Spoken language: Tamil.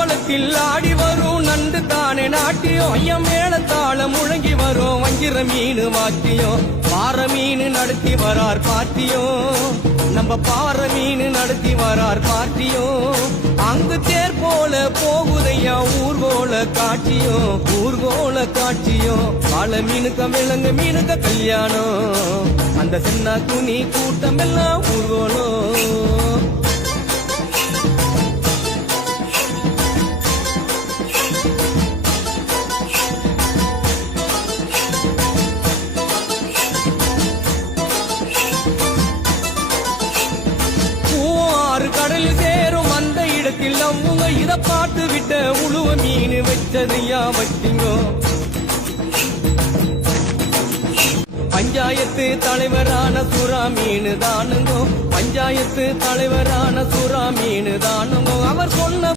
குளத்தில் ஆடி வரும் நண்டு தானே நாட்டியம் ஐயம் மேளத்தாளம் முழங்கி வரும் வஞ்சிர மீன் வாத்தியம் பாற மீன் நடத்தி வரார் பாத்தியம் நம்ம பாற மீன் நடத்தி வரார் பாத்தியம் அங்கு தேர் போல போகுதையா ஊர்கோல காட்சியும் வாழ மீனுக்க விலங்கு மீனுக்க கல்யாணம் அந்த சின்ன துணி கூட்டம் எல்லாம் ஊர்கோலம் கடலில் சேரும் அந்த இடத்தில் அவங்க இத பார்த்து விட்ட உழுவ மீன் வச்சதையா வச்சிங்கோ பஞ்சாயத்து தலைவரான சுறா மீன் தானுங்கோ பஞ்சாயத்து தலைவரான சுறா மீன் தானுங்கோ அவர் சொன்ன